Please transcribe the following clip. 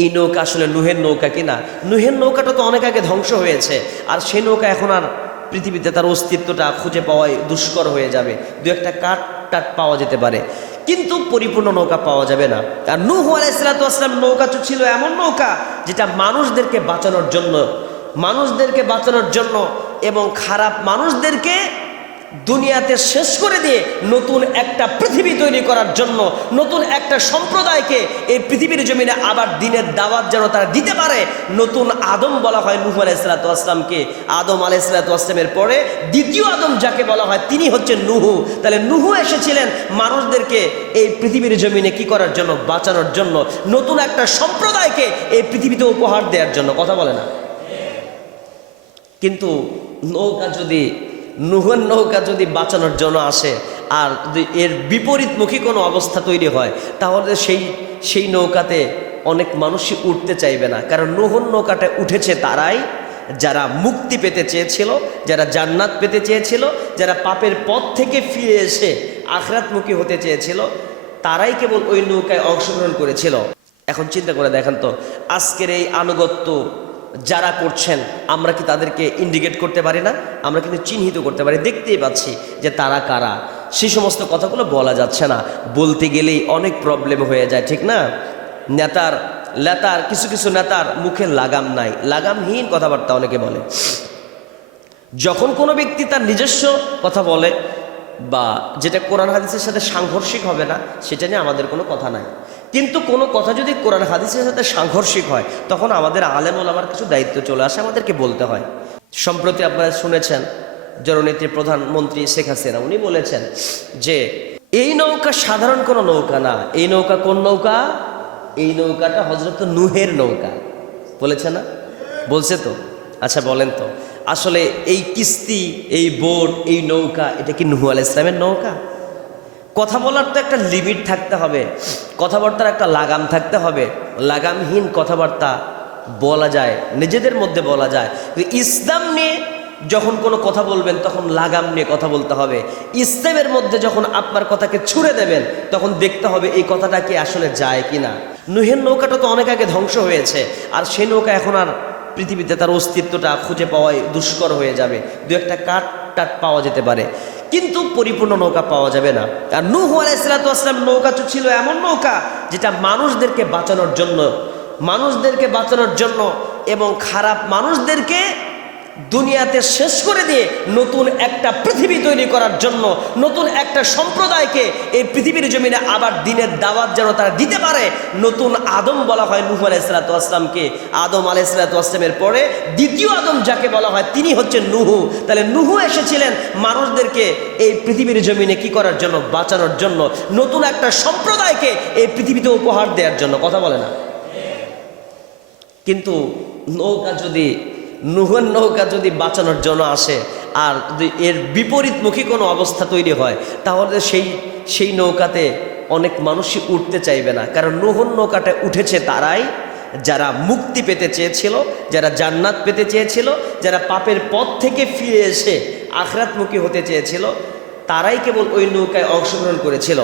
এই নৌকা আসলে নুহের নৌকা কিনা। নুহের নৌকাটা তো অনেক আগে ধ্বংস হয়েছে, আর সেই নৌকা এখন আর পৃথিবীতে তার অস্তিত্বটা খুঁজে পাওয়াই দুষ্কর হয়ে যাবে। দু একটা কাঠ টাট পাওয়া যেতে পারে, কিন্তু পরিপূর্ণ নৌকা পাওয়া যাবে না। আর নূহ আলাইহিস সালাম নৌকা ছিল এমন নৌকা যেটা মানুষদেরকে বাঁচানোর জন্য এবং খারাপ মানুষদেরকে দুনিয়াতে শেষ করে দিয়ে নতুন একটা পৃথিবী তৈরি করার জন্য, নতুন একটা সম্প্রদায়কে এই পৃথিবীর জমিনে আবার দিনের দাওয়াত যেন তারা দিতে পারে। নতুন আদম বলা হয় নূহ আলাইহিস সালামকে। আদম আলাইহিস সালামের পরে দ্বিতীয় আদম যাকে বলা হয় তিনি হচ্ছেন নূহ। তাহলে নূহ এসেছিলেন মানুষদেরকে এই পৃথিবীর জমিনে কি করার জন্য? বাঁচানোর জন্য, নতুন একটা সম্প্রদায়কে এই পৃথিবীতে উপহার দেওয়ার জন্য। কথা বলে না? কিন্তু নুহের নৌকা যদি বাঁচানোর জন্য আসে আর যদি এর বিপরীতমুখী কোনো অবস্থা তৈরি হয়, তাহলে সেই নৌকাতে অনেক মানুষই উঠতে চাইবে না। কারণ নুহের নৌকাটা উঠেছে তারাই যারা মুক্তি পেতে চেয়েছিল, যারা জান্নাত পেতে চেয়েছিল, যারা পাপের পথ থেকে ফিরে এসে আখিরাতমুখী হতে চেয়েছিল, তারাই কেবল ওই নৌকায় অংশগ্রহণ করেছিল। এখন চিন্তা করে দেখেন তো, আজকের এই আনুগত্য যারা করছেন, আমরা কি তাদেরকে ইন্ডিকেট করতে পারি না? আমরা কিন্তু চিহ্নিত করতে পারি, দেখতেই পাচ্ছি যে তারা কারা। সেই সমস্ত কথাগুলো বলা যাচ্ছে না, বলতে গেলেই অনেক প্রবলেম হয়ে যায়, ঠিক না? কিছু নেতার মুখে লাগাম নাই, লাগামহীন কথাবার্তা অনেকে বলে। যখন কোনো ব্যক্তি তার নিজস্ব কথা বলে বা যেটা কোরআন হাদিসের সাথে সাংঘর্ষিক হবে না, সেটা নিয়ে আমাদের কোনো কথা নাই। কিন্তু কোনো কথা যদি কোরআন হাদিসের সাথে সাংঘর্ষিক হয়, তখন আমাদের আলেম ওলামার কিছু দায়িত্ব চলে আসে, আমাদেরকে বলতে হয়। সম্প্রতি আপনারা শুনেছেন জননেত্রী প্রধানমন্ত্রী শেখ হাসিনা, উনি বলেছেন যে এই নৌকা সাধারণ কোনো নৌকা না। এই নৌকা কোন নৌকা? এই নৌকাটা হযরত নূহের নৌকা। বলেছে না? বলছে তো? আচ্ছা বলেন তো, আসলে এই কিস্তি, এই বোট, এই নৌকা, এটা কি নূহ আলাইহিস সালামের নৌকা? কথা বলার তো একটা লিমিট থাকতে হবে, কথাবার্তার একটা লাগাম থাকতে হবে। লাগামহীন কথাবার্তা বলা যায়, নিজেদের মধ্যে বলা যায়। ইসলাম নিয়ে যখন কোনো কথা বলবেন, তখন লাগাম নিয়ে কথা বলতে হবে। ইসলামের মধ্যে যখন আপনার কথাকে ছুঁড়ে দেবেন, তখন দেখতে হবে এই কথাটা কি আসলে যায় কিনা। নূহের নৌকাটা তো অনেক আগে ধ্বংস হয়েছে, আর সেই নৌকা এখন আর পৃথিবীতে তার অস্তিত্বটা খুঁজে পাওয়াই দুষ্কর হয়ে যাবে। দু একটা কাঠ টাট পাওয়া যেতে পারে, কিন্তু পরিপূর্ণ নৌকা পাওয়া যাবে না। আর নূহ আলাইহিস সালাম নৌকা ছিল এমন নৌকা যেটা মানুষদেরকে বাঁচানোর জন্য এবং খারাপ মানুষদেরকে দুনিয়াতে শেষ করে দিয়ে নতুন একটা পৃথিবী তৈরি করার জন্য, নতুন একটা সম্প্রদায়কে এই পৃথিবীর জমিনে আবার দিনের দাওয়াত যেন তারা দিতে পারে। নতুন আদম বলা হয় নূহ আলাইহিস সালামকে। আদম আলাইহিস সালামের পরে দ্বিতীয় আদম যাকে বলা হয় তিনি হচ্ছেন নূহ। তাহলে নূহ এসেছিলেন মানুষদেরকে এই পৃথিবীর জমিনে কি করার জন্য? বাঁচানোর জন্য, নতুন একটা সম্প্রদায়কে এই পৃথিবীতে উপহার দেওয়ার জন্য। কথা বলে না? কিন্তু নুহের নৌকা যদি বাঁচানোর জন্য আসে আর যদি এর বিপরীতমুখী কোনো অবস্থা তৈরি হয়, তাহলে সেই নৌকাতে অনেক মানুষই উঠতে চাইবে না। কারণ নূহের নৌকাটা উঠেছে তারাই যারা মুক্তি পেতে চেয়েছিল, যারা জান্নাত পেতে চেয়েছিল, যারা পাপের পথ থেকে ফিরে এসে আখিরাতমুখী হতে চেয়েছিল, তারাই কেবল ওই নৌকায় অংশগ্রহণ করেছিল।